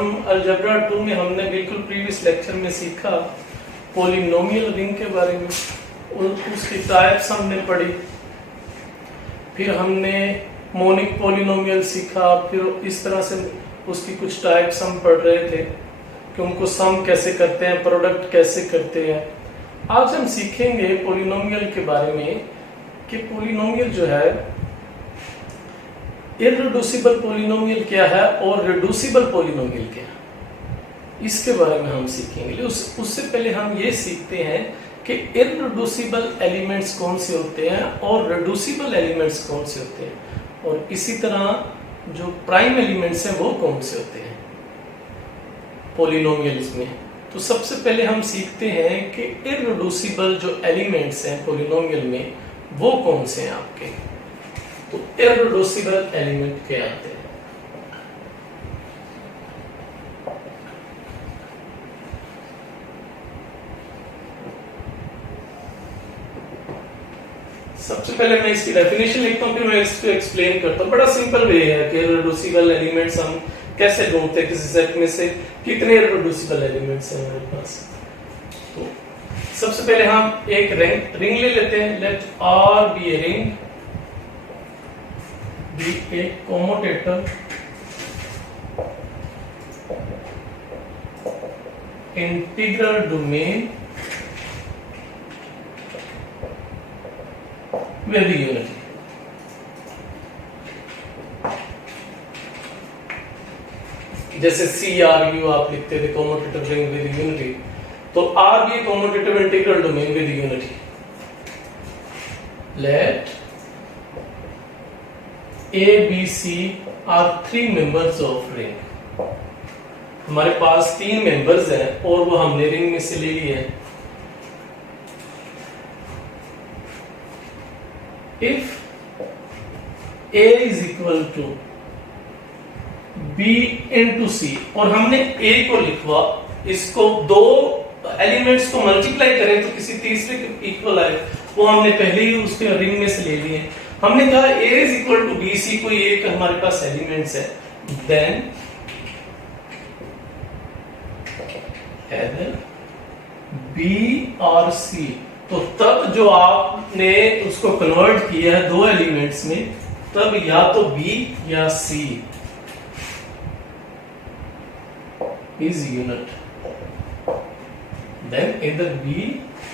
हम अलजेब्रा 2 में हमने बिल्कुल प्रीवियस लेक्चर में सीखा पॉलिनोमियल रिंग के बारे में, उसकी टाइप्स हमने पढ़ी। फिर हमने मोनिक पॉलिनोमियल सीखा, फिर इस तरह से उसकी कुछ टाइप्स हम पढ़ रहे थे कि उनको सम कैसे करते हैं, प्रोडक्ट कैसे करते हैं। आज हम सीखेंगे पॉलिनोमियल के बारे में कि पॉलिनोमियल जो है इररिड्यूसिबल पॉलिनोमियल क्या है और रिड्यूसिबल पॉलिनोमियल क्या है, इसके बारे में हम सीखेंगे। उससे पहले हम ये सीखते हैं कि इररिड्यूसिबल एलिमेंट्स कौन से होते हैं और रिड्यूसिबल एलिमेंट्स कौन से होते हैं, और इसी तरह जो प्राइम एलिमेंट्स हैं वो कौन से होते हैं पॉलिनोमियल्स में। तो सबसे पहले हम सीखते हैं कि इररिड्यूसिबल जो एलिमेंट्स हैं पॉलिनोमियल में वो कौन से हैं आपके। तो इररिड्यूसिबल एलिमेंट क्या आते हैं? सबसे पहले मैं इसकी डेफिनेशन लिखता हूं, फिर मैं इसको एक्सप्लेन करता हूं। बड़ा सिंपल वे है कि इररिड्यूसिबल एलिमेंट्स हम कैसे ढूंढते हैं, किसी सेट में से कितने इररिड्यूसिबल एलिमेंट्स हैं हमारे पास। तो सबसे पहले हम एक रिंग ले लेते हैं। Let R be a ring, be a commutator integral domain with unity। जैसे CRU आप लिखते थे कॉम्यूटेटिव रिंग विद यूनिटी, तो R भी commutative integral domain with unity. Let A B C are 3 members of ring. हमारे पास 3 members हैं और वो हमने रिंग में से ले लिए हैं। If A is equal to B into C, और हमने A को लिखवा, इसको दो एलिमेंट्स को मल्टीप्लाई करें तो किसी तीसरे के इक्वल आए, वो हमने पहले ही उसके रिंग में से ले लिए। हमने कहा A is equal to B, C कोई एक हमारे पास एलिमेंट्स है, then either B और C, तो तब जो आपने उसको कन्वर्ट किया है दो एलिमेंट्स में, तब या तो B या C is unit, then either B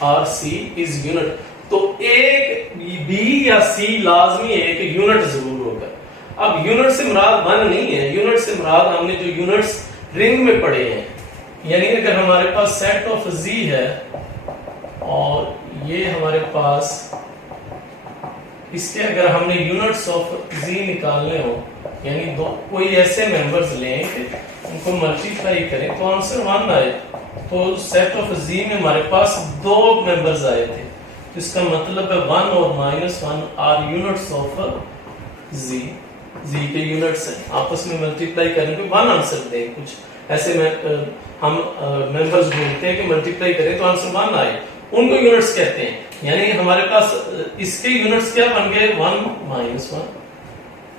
or C is unit। तो एक B या C लाजमी एक यूनिट जरूर होगा। अब यूनिट से मुराद 1 नहीं है, यूनिट से मुराद हमने जो यूनिट्स रिंग में पढ़े हैं, यानी अगर हमारे पास सेट ऑफ Z है और ये हमारे पास, इसके अगर हमने यूनिट्स ऑफ Z निकालने हो, यानी दो कोई ऐसे मेंबर्स लें कि उनको मल्टीप्लाई करें तो आंसर 1 आए। तो सेट ऑफ Z में हमारे पास 2 मेंबर्स आए थे, तो इसका मतलब है 1 और -1 are units of Z। Z के यूनिट्स हैं, आपस में मल्टीप्लाई करने पे 1 आंसर दें। कुछ ऐसे में हम मेंबर्स ढूंढते हैं कि मल्टीप्लाई करें तो आंसर 1 आए, उनको यूनिट्स कहते हैं। यानी हमारे पास इसके यूनिट्स क्या बन गए, 1 -1।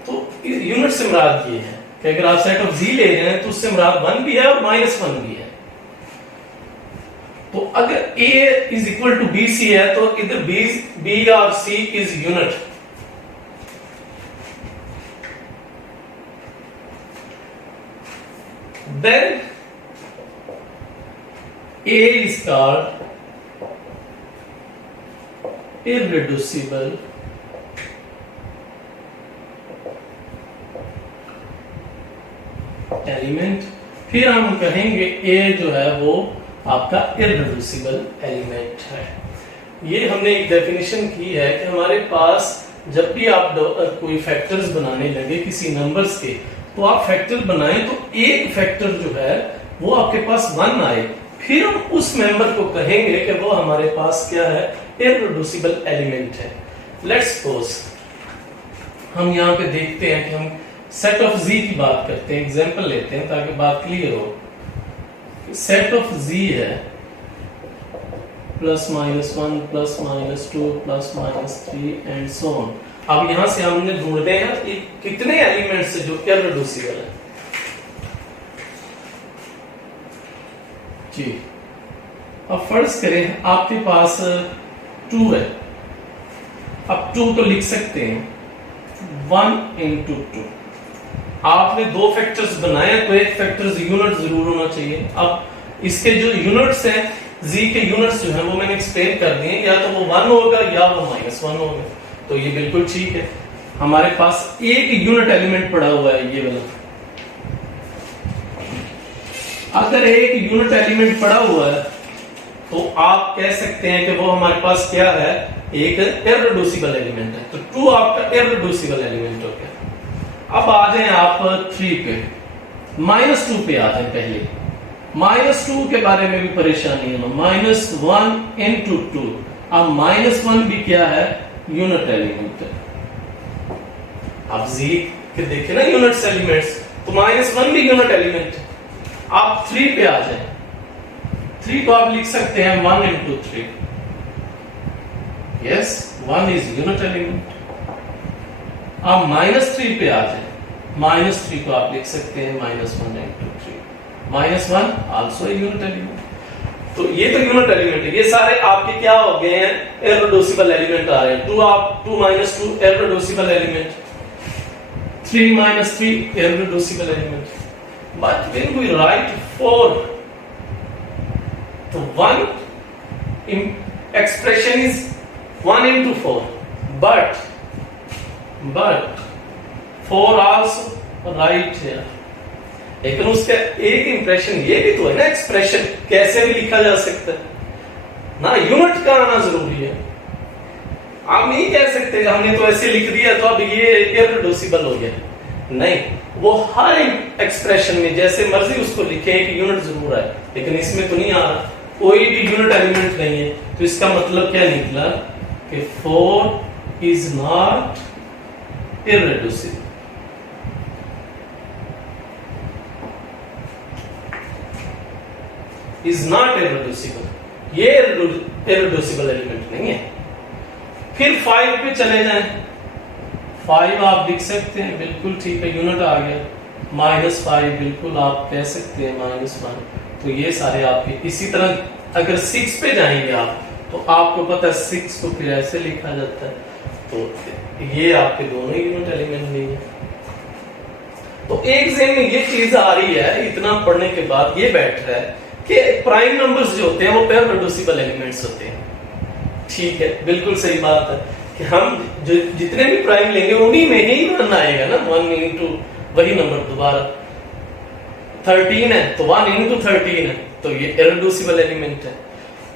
तो यूनिट से मुराद ये है कि अगर आप सेट ऑफ Z ले रहे हैं तो उससे मुराद 1 भी है और -1 भी है। तो अगर A is equal to BC है तो इधर B और C is unit। Then A is called irreducible element. फिर हम कहेंगे A जो है वो आपका इररिड्यूसिबल एलिमेंट है। ये हमने एक डेफिनेशन की है कि हमारे पास जब भी आप कोई फैक्टर्स बनाने लगे किसी नंबर्स के, तो आप फैक्टर बनाएं तो एक फैक्टर जो है वो आपके पास 1 आए, फिर हम उस मेंबर को कहेंगे कि वो हमारे पास क्या है, इररिड्यूसिबल एलिमेंट है। लेट्स सपोज हम यहाँ पे देखते हैं कि हम सेट ऑफ Z की बात करते हैं, एग्जांपल लेते हैं ताकि बात क्लियर हो। सेट ऑफ Z है +-1 +-2 +-3 एंड सो ऑन। अब यहां से हमने ढूंढने हैं कि कितने एलिमेंट्स जो इररिड्यूसिबल है। अब फर्ज करें आपके पास 2 है, अब 2 को लिख सकते हैं 1 इंटू 2। आपने 2 फैक्टर्स बनाए तो एक फैक्टर यूनिट जरूर होना चाहिए। अब इसके जो यूनिट्स हैं, z के यूनिट्स जो है वो मैंने एक्सप्लेन कर दिए, या तो वो 1 होगा या वो -1 होगा। तो ये बिल्कुल ठीक है, हमारे पास एक यूनिट एलिमेंट पड़ा हुआ है ये वाला। अगर एक यूनिट एलिमेंट पड़ा हुआ है तो आप कह सकते हैं कि वो हमारे पास क्या है, एक इररिड्यूसिबल एलिमेंट है। तो 2 आपका इररिड्यूसिबल एलिमेंट हो गया। अब आ जाए आप 3 पे, -2 पे आ जाए। पहले -2 के बारे में भी परेशानी है, -1 इंटू 2। अब -1 भी क्या है, यूनिट एलिमेंट है। आप z के देखे ना यूनिट्स एलिमेंट्स, तो -1 भी यूनिट एलिमेंट है। आप 3 पे आ जाए, 3 को आप लिख सकते हैं 1 into 3। Yes, 1 is unit element. आप -3 पे आ जाए, -3 को आप लिख सकते हैं -1 इंटू 3। -1 also unit element. तो ये तो यूनिट एलिमेंट है। ये सारे आपके क्या हो गए हैं, इररिड्यूसिबल एलिमेंट आ रहे हैं। 2 2 irreducible element, 3 3 irreducible element. But when we write 4, तो 1 expression is 1 into 4, but 4 also right here। लेकिन उसका एक इंप्रेशन ये भी तो है ना, एक्सप्रेशन कैसे भी लिखा जा सकता है ना, यूनिट का आना जरूरी है। आप नहीं कह सकते हमने तो ऐसे लिख दिया तो अब ये इररिड्यूसिबल हो गया, नहीं। वो हर एक्सप्रेशन में जैसे मर्जी उसको लिखे एक यूनिट जरूर है, लेकिन इसमें तो नहीं आ रहा, कोई भी यूनिट एलिमेंट नहीं है। तो इसका मतलब क्या निकला कि 4 is not irreducible. Is not irreducible, ये इररिड्यूसिबल एलिमेंट नहीं है। फिर 5 पे चले जाएं, 5 आप लिख सकते हैं, बिल्कुल ठीक है, यूनिट आ गया। -5 बिल्कुल आप कह सकते हैं -1। तो ये सारे आपके। इसी तरह अगर 6 पे जाएंगे आप, तो आपको पता है 6 को फिर ऐसे लिखा जाता है। तो ये आपके दोनों यूनिट एलिमेंट नहीं है। तो एक एग्जाम में ये चीज आ रही है, इतना पढ़ने के बाद ये बैठ रहा है कि प्राइम नंबर्स जो होते हैं वो इररिड्यूसिबल एलिमेंट्स होते हैं। ठीक है, बिल्कुल सही बात है कि हम जो जितने भी प्राइम लेंगे उन्हीं में ही रन आएगा ना, 1 इंटू वही नंबर दोबारा। 13 है तो 1 इंटू 13 है, तो ये इररिड्यूसिबल एलिमेंट है।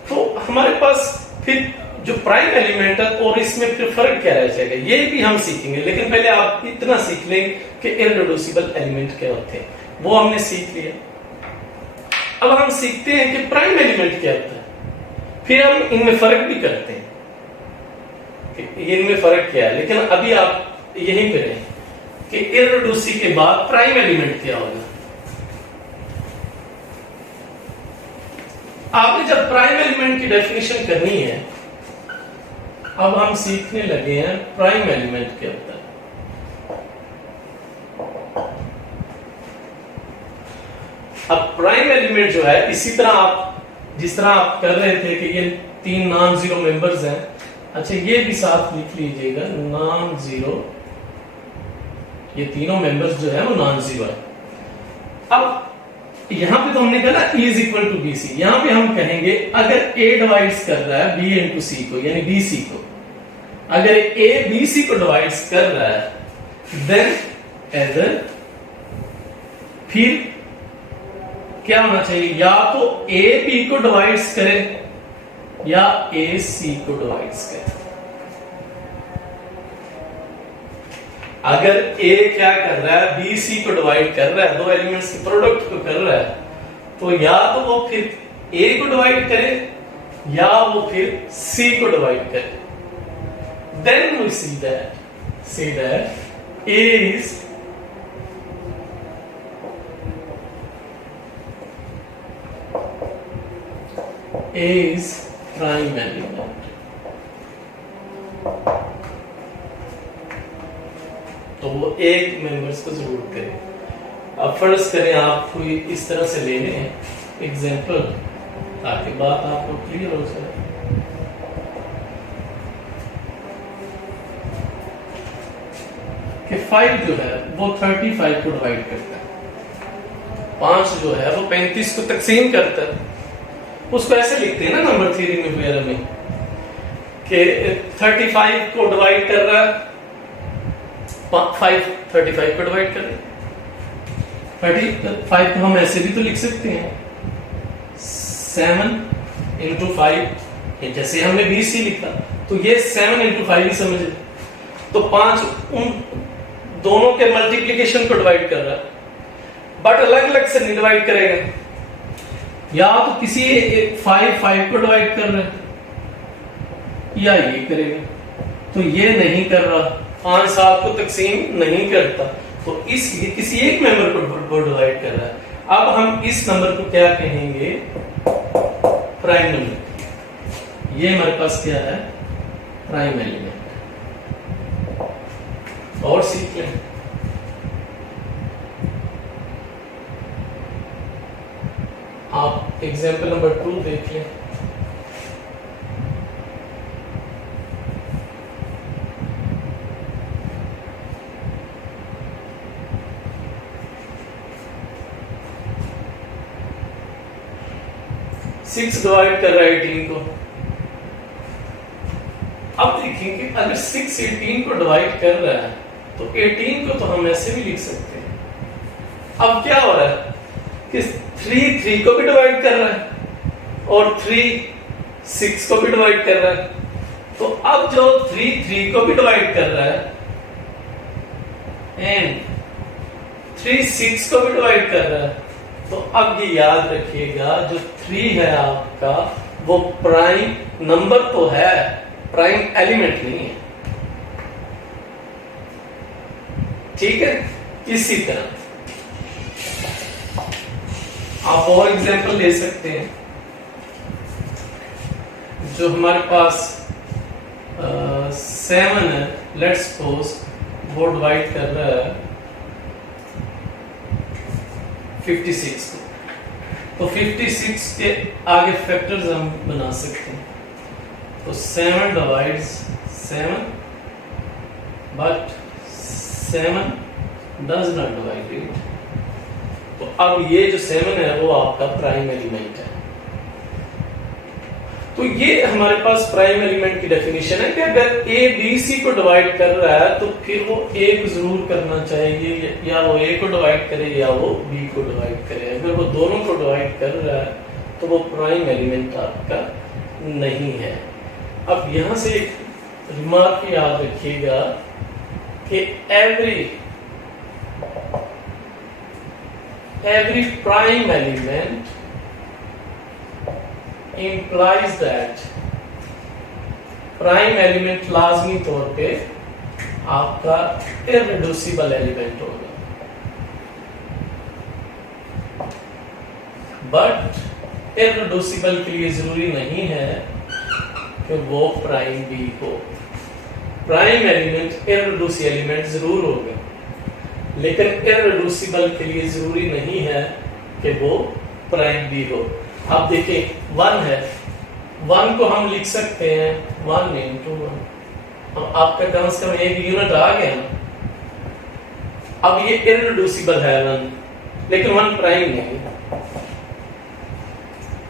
तो हमारे पास फिर जो प्राइम एलिमेंट है और इसमें फिर फर्क क्या रह जाएगा, ये भी हम सीखेंगे। लेकिन पहले आप इतना सीख लें कि इररिड्यूसिबल एलिमेंट क्या होते हैं, वो हमने सीख लिया। अब हम सीखते हैं कि प्राइम एलिमेंट क्या होता है, फिर हम इनमें फर्क भी करते हैं कि इनमें फर्क क्या है। लेकिन अभी आप यहीं पे रहें कि इररिड्यूसिबल के बाद प्राइम एलिमेंट क्या होगा। आपने जब प्राइम एलिमेंट की डेफिनेशन करनी है, अब हम सीखने लगे हैं प्राइम एलिमेंट क्या होता है। अब प्राइम एलिमेंट जो है, इसी तरह आप जिस तरह आप कर रहे थे कि ये 3 नॉन जीरो मेंबर्स हैं, अच्छा ये भी साथ लिख लीजिएगा, नॉन जीरो, ये तीनों मेंबर्स जो है वो नॉन जीरो है। अब यहां पे तो हमने कहा ना E is equal to B C, यहां पे हम कहेंगे अगर A डिवाइड्स कर रहा है B इंटू सी को, यानी बी सी को, अगर A बी सी को डिवाइड्स कर रहा है देन एदर, फिर क्या होना चाहिए, या तो A B को डिवाइड्स करे या A C को डिवाइड्स करे। अगर A क्या कर रहा है, B C को डिवाइड कर रहा है, दो एलिमेंट्स के प्रोडक्ट को कर रहा है, तो या तो वो फिर A को डिवाइड करे या वो फिर C को डिवाइड करे। Then we see that A is prime element। तो वो एक मेंबर्स को जरूर करें। अब फर्ज करें आप कोई इस तरह से ले लें एग्जांपल ताकि बात आपको क्लियर हो जाए। कि 5 जो है वो 35 को डिवाइड करता है, 5 जो है वो 35 को तकसीम करता है। उसको ऐसे लिखते हैं ना नंबर थ्योरी में वगैरह में कि 35 को डिवाइड कर रहा है, 5 35 को डिवाइड कर रहा है। 35 को हम ऐसे भी तो लिख सकते हैं 7 इंटू 5, जैसे हमने BC लिखा तो ये 7 इंटू 5 ही समझ। तो 5 उन दोनों के मल्टीप्लिकेशन को डिवाइड कर रहा है, बट अलग अलग से नहीं डिवाइड करेगा। या तो किसी 5 को डिवाइड कर रहा है या ये करेगा, तो ये नहीं कर रहा, 5 7 को तकसीम नहीं करता, तो इसलिए किसी एक मेंबर को डिवाइड कर रहा है। अब हम इस नंबर को क्या कहेंगे? Prime number. ये हमारे पास क्या है? Prime element. और सीख लें। आप एग्जाम्पल नंबर 2 देख लें। सिक्स डिवाइड कर रहा है 18 को। अब देखेंगे अगर 6 18 को डिवाइड कर रहा है तो 18 को तो हम ऐसे भी लिख सकते हैं। अब क्या हो रहा है कि 3 3 को भी डिवाइड कर रहा है और 3 6 को भी डिवाइड कर रहा है। तो अब जो 3 3 को भी डिवाइड कर रहा है एंड 3 6 को भी डिवाइड कर रहा है, तो अब ये याद रखिएगा जो 3 है आपका वो प्राइम नंबर तो है, प्राइम एलिमेंट नहीं है। ठीक है? इसी तरह आप और एग्जांपल ले सकते हैं। जो हमारे पास 7 है, लेट्स सपोज वो डिवाइड कर रहा है 56 को, तो 56 के आगे फैक्टर्स हम बना सकते हैं। तो 7 divides 7 but 7 does not divide 8। तो अब ये जो 7 है वो आपका प्राइम एलिमेंट है। तो ये हमारे पास प्राइम एलिमेंट की डेफिनेशन है कि अगर A B C को डिवाइड कर रहा है तो फिर वो A को जरूर करना चाहिए, या वो A को डिवाइड करे या वो B को डिवाइड करे। अगर वो दोनों को डिवाइड कर रहा है तो वो प्राइम एलिमेंट आपका नहीं है। अब यहां से एक रिमार्क याद रखिएगा कि every prime element implies that prime element लाजमी तौर पे आपका इररिड्यूसिबल एलिमेंट होगा, बट इररिड्यूसिबल के लिए जरूरी नहीं है कि वो प्राइम भी हो। प्राइम एलिमेंट इररिड्यूसिबल एलिमेंट जरूर होगा, लेकिन इररिड्यूसिबल के लिए जरूरी नहीं है कि वो प्राइम भी हो। आप देखिए 1 है, 1 को हम लिख सकते हैं 1 into 1। अब आपका कम से कम एक यूनिट आ गया ना। अब ये इररिड्यूसिबल है 1, लेकिन 1 प्राइम नहीं है।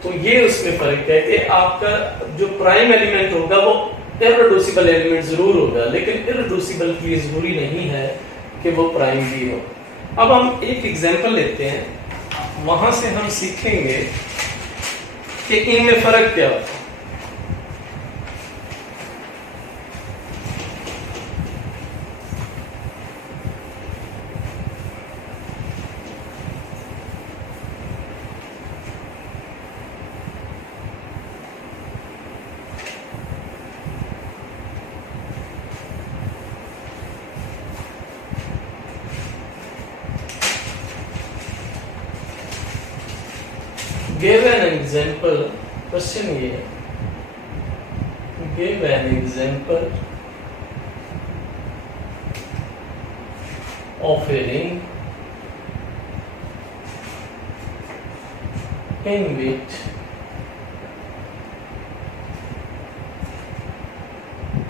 तो ये उसमें फर्क है कि आपका जो प्राइम एलिमेंट होगा वो इररिड्यूसिबल एलिमेंट जरूर होगा, लेकिन इररिड्यूसिबल के लिए जरूरी नहीं है कि वो प्राइम भी हो। अब हम एक एग्जांपल लेते हैं, वहां से हम सीखेंगे कि इनमें फर्क क्या होता है। Give an example. Question ये है, give an example of a ring in which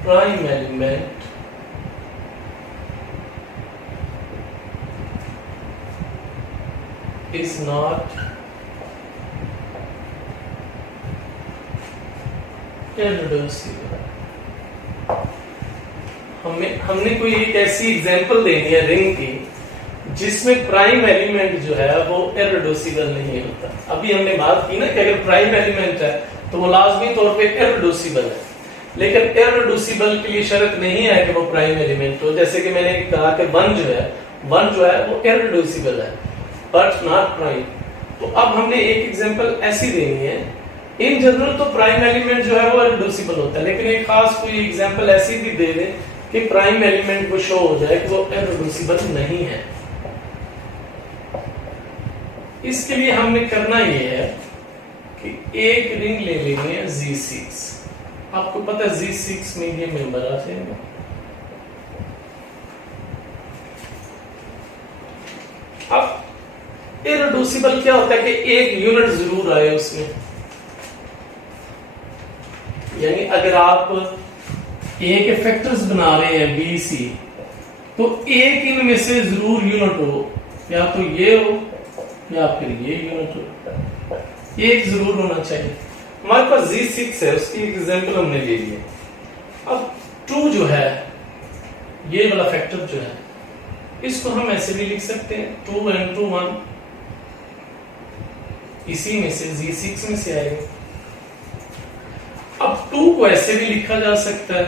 prime element is not irreducible। हमने कोई एक ऐसी एग्जांपल देनी है रिंग की जिसमें प्राइम एलिमेंट जो है वो इररिड्यूसिबल नहीं होता। अभी हमने बात की ना कि अगर प्राइम एलिमेंट है तो वो लाजमी तौर पे इररिड्यूसिबल है, लेकिन इररिड्यूसिबल के लिए शर्त नहीं है कि वो प्राइम एलिमेंट हो। जैसे कि मैंने कहा कि वन जो है वो इररिड्यूसिबल है बट नॉट प्राइम। तो अब हमने एक एग्जांपल ऐसी देनी है। इन जनरल तो प्राइम एलिमेंट जो है वो इररिड्यूसिबल होता है, लेकिन एक खास कोई एग्जांपल ऐसी भी दे दे कि प्राइम एलिमेंट को शो हो जाए कि वो इररिड्यूसिबल नहीं है। इसके लिए हमने करना ये है कि एक रिंग ले लेंगे Z6। आपको पता है Z6 में ये मेंबर आ जाएंगे। अब इररिड्यूसिबल क्या होता है कि एक यूनिट जरूर आए उसमें, यानी अगर आप ए के फैक्टर्स बना रहे हैं बी सी तो एक इनमें से जरूर यूनिट हो, या तो ये हो या फिर ये यूनिट हो, एक जरूर होना चाहिए। हमारे पास Z6 है, उसकी एग्जांपल हमने ले ली है। अब 2 जो है ये वाला फैक्टर जो है इसको हम ऐसे भी लिख सकते हैं 2 into 1, इसी में से Z6 में से आएगा। अब 2 को ऐसे भी लिखा जा सकता है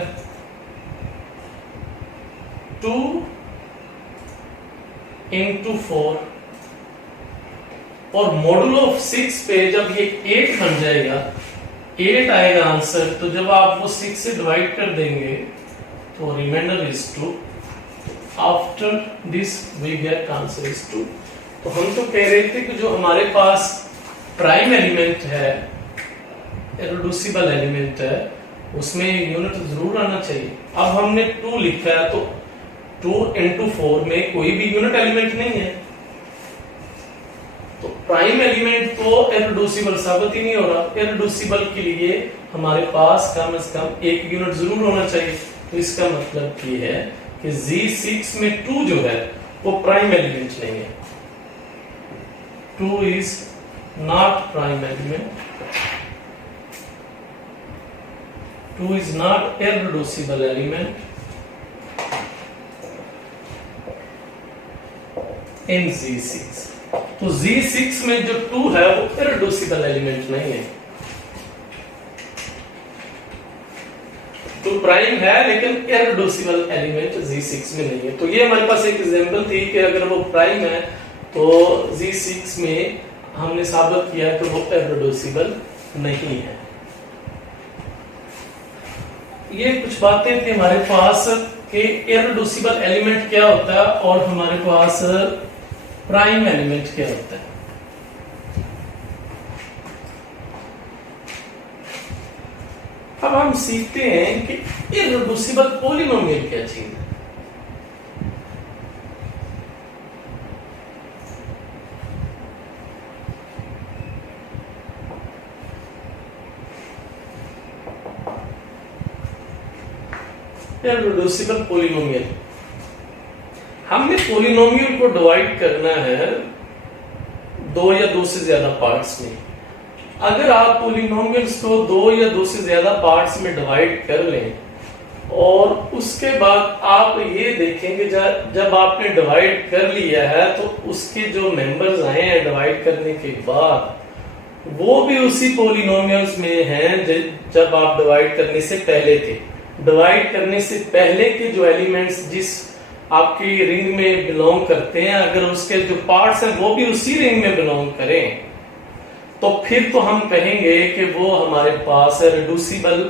2 into 4, और मॉडुलो ऑफ 6 पे जब ये 8 बन जाएगा, 8 आएगा आंसर, तो जब आप वो 6 से डिवाइड कर देंगे तो remainder is 2। After this we get answer is 2। तो हम तो कह रहे थे कि जो हमारे पास प्राइम एलिमेंट है, इररिड्यूसिबल एलिमेंट है, उसमें यूनिट जरूर आना चाहिए। अब हमने 2 लिखा है तो 2 into 4 में कोई भी यूनिट एलिमेंट नहीं है, तो प्राइम एलिमेंट तो इररिड्यूसिबल साबित ही नहीं हो रहा। इररिड्यूसिबल के लिए हमारे पास कम से कम एक यूनिट जरूर होना चाहिए। तो इसका मतलब ये है कि Z6 में 2 जो है वो प्राइम एलिमेंट नहीं है। 2 is not prime element, 2 is not irreducible element in Z6। तो Z6 में जो 2 है वो irreducible element नहीं है। 2 प्राइम है लेकिन irreducible element Z6 में नहीं है। तो ये हमारे पास एक एग्जांपल थी कि अगर वो प्राइम है तो Z6 में हमने साबित किया कि वो irreducible नहीं है। ये कुछ बातें थी हमारे पास कि इररिड्यूसिबल एलिमेंट क्या होता है और हमारे पास प्राइम एलिमेंट क्या होता है। अब हम सीखते हैं कि इररिड्यूसिबल पॉलिनोमियल क्या चीज है। इररिड्यूसिबल पॉलिनोमियल, हमने पॉलिनोमियल को डिवाइड करना है 2 या 2 से ज्यादा पार्ट्स में। अगर आप पॉलिनोमियल्स को 2 या 2 से ज्यादा पार्ट्स में डिवाइड कर लें और उसके बाद आप ये देखेंगे जब आपने डिवाइड कर लिया है तो उसके जो मेंबर्स आए हैं डिवाइड करने के बाद वो भी उसी पॉलिनोमियल्स में हैं जब आप डिवाइड करने से पहले थे। डिवाइड करने से पहले के जो एलिमेंट्स जिस आपकी रिंग में बिलोंग करते हैं, अगर उसके जो पार्ट्स हैं वो भी उसी रिंग में बिलोंग करें तो फिर तो हम कहेंगे कि वो हमारे पास रिड्यूसिबल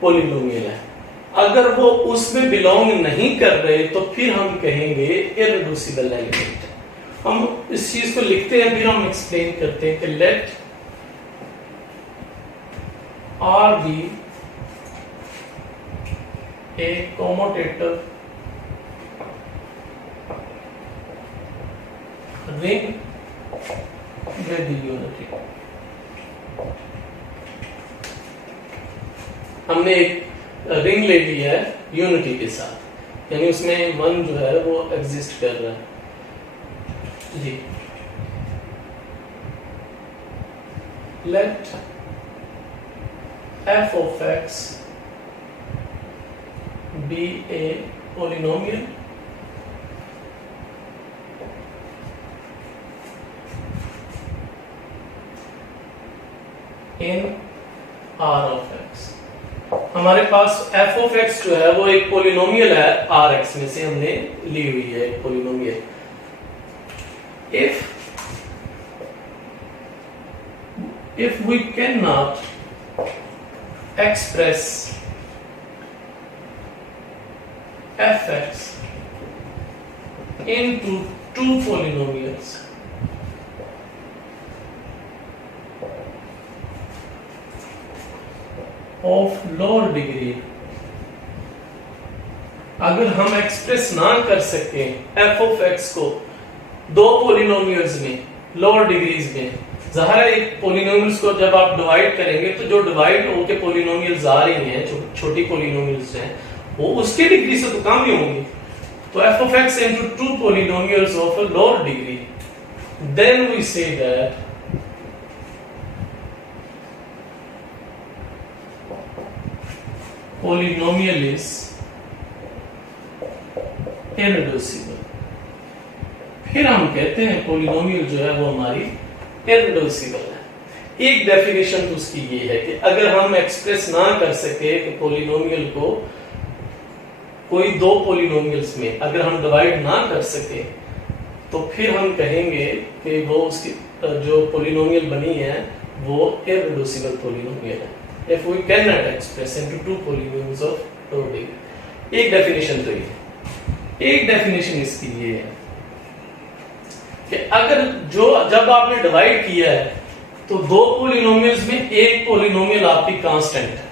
पॉलिनोमियल है। अगर वो उसमें बिलोंग नहीं कर रहे तो फिर हम कहेंगे इररिड्यूसिबल एलिमेंट। हम इस चीज को लिखते हैं फिर हम एक्सप्लेन करते हैं कि let R be a commutator ring with unity। हमने एक रिंग ले ली है यूनिटी के साथ, यानी उसमें 1 जो है वो एग्जिस्ट कर रहा है जी। Let f of x be a polynomial in r of x। हमारे पास f of x जो है वो एक पोलिनोमियल है, rx में से हमने ली हुई है एक polynomial. if we cannot express fx into two polynomials of lower degree, अगर हम एक्सप्रेस ना कर सके f of x को दो पोलिनोमियल्स में लोअर डिग्रीज में, ज़ाहिर है एक पोलिनोमियल्स को जब आप डिवाइड करेंगे तो जो डिवाइड होके पोलिनोमियल्स आ रही हैं, छोटी पोलिनोमियल्स हैं, वो उसकी डिग्री से तो कम ही होंगी। तो f of x into two polynomials of a lower degree, then we say that polynomial is irreducible। फिर हम कहते हैं पोलिनोमियल जो है वो हमारी इररिड्यूसिबल है। एक डेफिनेशन तो उसकी ये है कि अगर हम एक्सप्रेस ना कर सके कि पोलिनोमियल को कोई दो पोलिनोमियल्स में अगर हम डिवाइड ना कर सके, तो फिर हम कहेंगे कि वो उसकी जो पोलिनोमियल बनी है वो इररिड्यूसिबल पोलिनोमियल है। If we cannot express into two polynomials of lower degree। एक डेफिनेशन तो ये है। एक डेफिनेशन इसकी ये है कि अगर जब आपने डिवाइड किया है तो दो पोलिनोमियल्स में एक पोलिनोमियल आपकी कांस्टेंट है,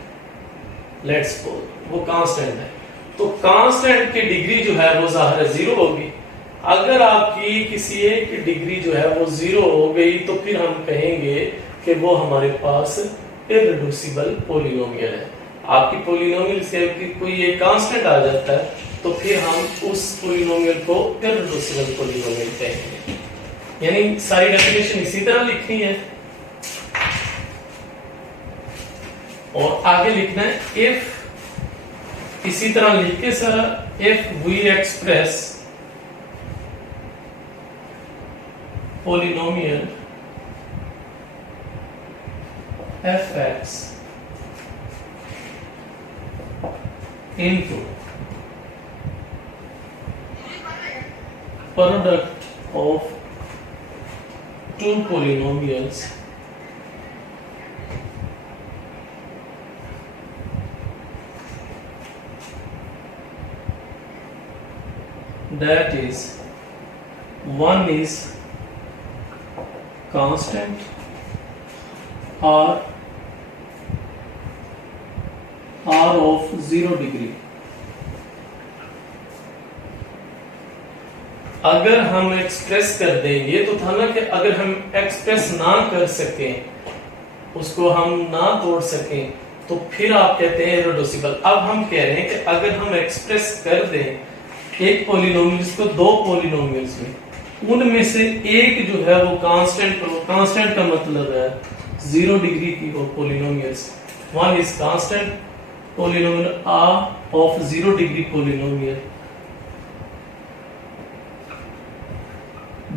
लेट्स सपोज वो कांस्टेंट है, तो कांस्टेंट की डिग्री जो है वो ज़ाहिर है 0 होगी। अगर आपकी किसी एक की डिग्री जो है वो 0 हो गई तो फिर हम कहेंगे कि वो हमारे पास इररिड्यूसिबल पोलिनोमियल है। आपकी पोलिनोमियल से कोई एक कांस्टेंट आ जाता है तो फिर हम उस पोलिनोमियल को इररिड्यूसिबल पोलिनोमियल कहेंगे। यानी सारी डेफिनेशन इसी तरह लिखनी है और आगे लिखना है इफ, इसी तरह लिख के sir, if we express polynomial fx into product of two polynomials that is one is constant or r of 0 degree। अगर हम एक्सप्रेस कर देंगे तो था ना कि अगर हम एक्सप्रेस ना कर सकें, उसको हम ना तोड़ सकें, तो फिर आप कहते हैं इररिड्यूसिबल। अब हम कह रहे हैं कि अगर हम एक्सप्रेस कर दें एक पोलिनोमियल्स को दो पोलिनोमियल्स में, उनमें से एक जो है वो कांस्टेंट का मतलब है 0 डिग्री की वो polynomials, one is constant polynomial r of 0 degree polynomial,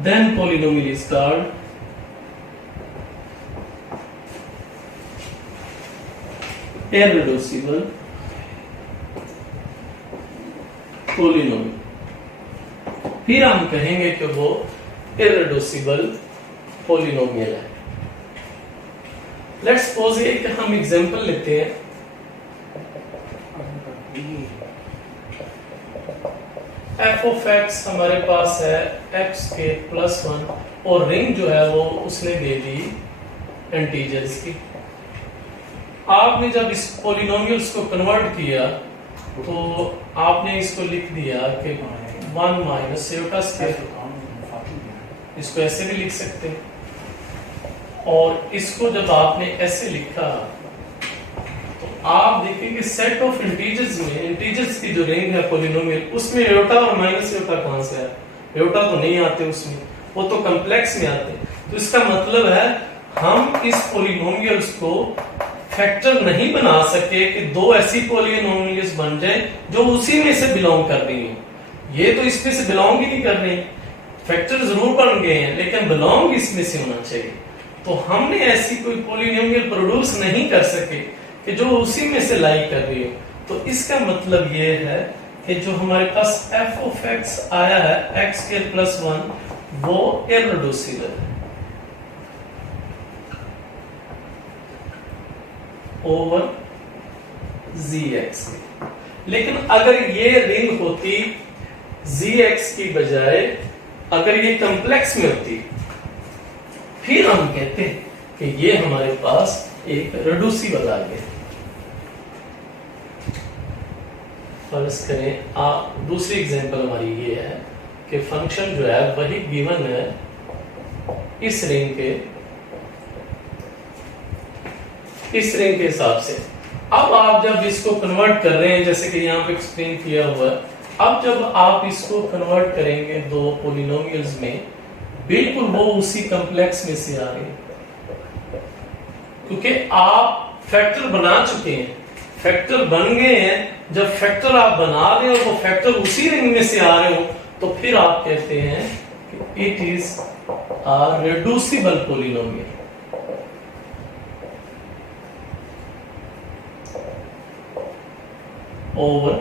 then polynomial is called irreducible polynomial। फिर हम कहेंगे कि वो irreducible polynomial है। लेट्स सपोज एक हम एग्जांपल लेते हैं। f of x हमारे पास है x के +1 और रिंग जो है वो उसने दे दी इंटीजर्स की। आपने जब इस पोलिनोमियल्स को कन्वर्ट किया तो आपने इसको लिख दिया कि 1 माइनस सेवटा स्क्वायर, इसको ऐसे भी लिख सकते हैं। और इसको जब आपने ऐसे लिखा तो आप देखेंगे सेट ऑफ इंटीजर्स में, इंटीजर्स की जो रेंज है पॉलिनोमियल, उसमें एयोटा और माइनस एयोटा कहां से है? एयोटा तो नहीं आते उसमें, वो तो कॉम्प्लेक्स में आते हैं। तो इसका मतलब है हम इस पॉलिनोमियल्स को फैक्टर नहीं बना सके कि दो ऐसी पॉलिनोमियल्स बन जाए जो उसी में से बिलोंग कर रही हो। ये तो इसमें से बिलोंग ही नहीं कर रही, फैक्टर जरूर बन गए हैं लेकिन बिलोंग इसमें से होना चाहिए। तो हमने ऐसी कोई पॉलिनोमियल प्रोड्यूस नहीं कर सके कि जो उसी में से लाई कर रही हो। तो इसका मतलब ये है कि जो हमारे पास f ऑफ x आया है x²+1 वो इररिड्यूसिबल है ओवर gx। लेकिन अगर ये रिंग होती gx की बजाय अगर ये कॉम्प्लेक्स में होती, फिर हम कहते हैं कि ये हमारे पास एक रिड्यूसिबल आ गया। फर्ज करें दूसरी एग्जांपल हमारी ये है कि फंक्शन जो है वही गिवन है इस रिंग के हिसाब से। अब आप जब इसको कन्वर्ट कर रहे हैं, जैसे कि यहाँ पे एक्सप्लेन किया हुआ है, अब जब आप इसको कन्वर्ट करेंगे दो पॉलिनोमियल्स में, बिल्कुल वो उसी कॉम्प्लेक्स में से आ रहे हैं, क्योंकि आप फैक्टर बना चुके हैं, फैक्टर बन गए हैं। जब फैक्टर आप बना रहे हो वो फैक्टर उसी रिंग में से आ रहे हो, तो फिर आप कहते हैं कि it is a reducible polynomial. Over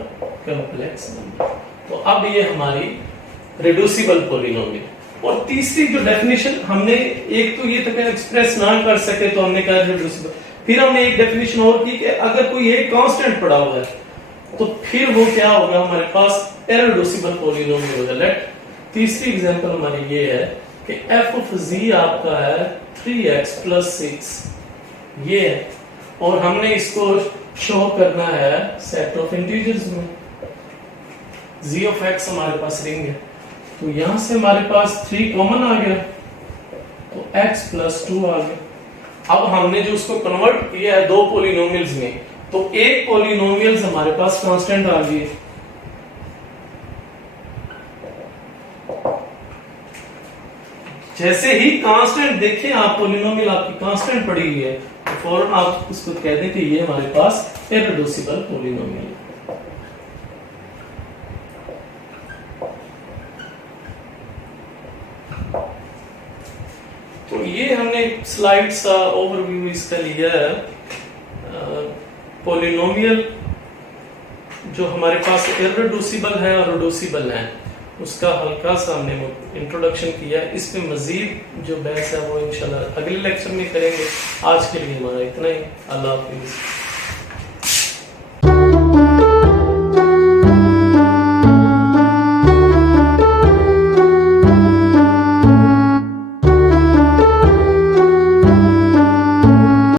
complex number. तो अब ये हमारी रिड्यूसिबल पॉलिनोमियल। और तीसरी जो डेफिनेशन हमने, एक तो ये तक एक्सप्रेस ना कर सके तो हमने कहा रिड्यूसिबल, फिर हमने एक डेफिनेशन और की कि अगर कोई एक कांस्टेंट पड़ा हुआ है तो फिर वो क्या होगा, हमारे पास इररिड्यूसिबल पॉलिनोमियल होगा। लेट तीसरी एग्जांपल हमारी ये है कि f ऑफ z आपका है 3x+6 ये है, और हमने इसको शो करना है सेट ऑफ इंटीजर्स में। g ऑफ x हमारे पास रिंग है, तो यहां से हमारे पास 3 कॉमन आ गया, तो x+2 आ गया। अब हमने जो उसको कन्वर्ट किया है दो पॉलिनोमियल्स में, तो एक पॉलिनोमियल्स हमारे पास कांस्टेंट आ गई, जैसे ही कांस्टेंट देखें आप, पॉलिनोमियल आपकी कांस्टेंट पड़ी हुई है, तो फौरन आप उसको कह दें कि ये हमारे पास इररिड्यूसिबल पॉलिनोमियल है। तो ये हमने स्लाइड सा ओवरव्यू इसका लिया है। पॉलिनोमियल जो हमारे पास इररिड्यूसिबल है और रिड्यूसिबल है, उसका हल्का सा हमने इंट्रोडक्शन किया। इस पे मजीद जो बहस है वो इंशाल्लाह अगले लेक्चर में करेंगे। आज के लिए हमारा इतना ही। अल्लाह हाफिज़।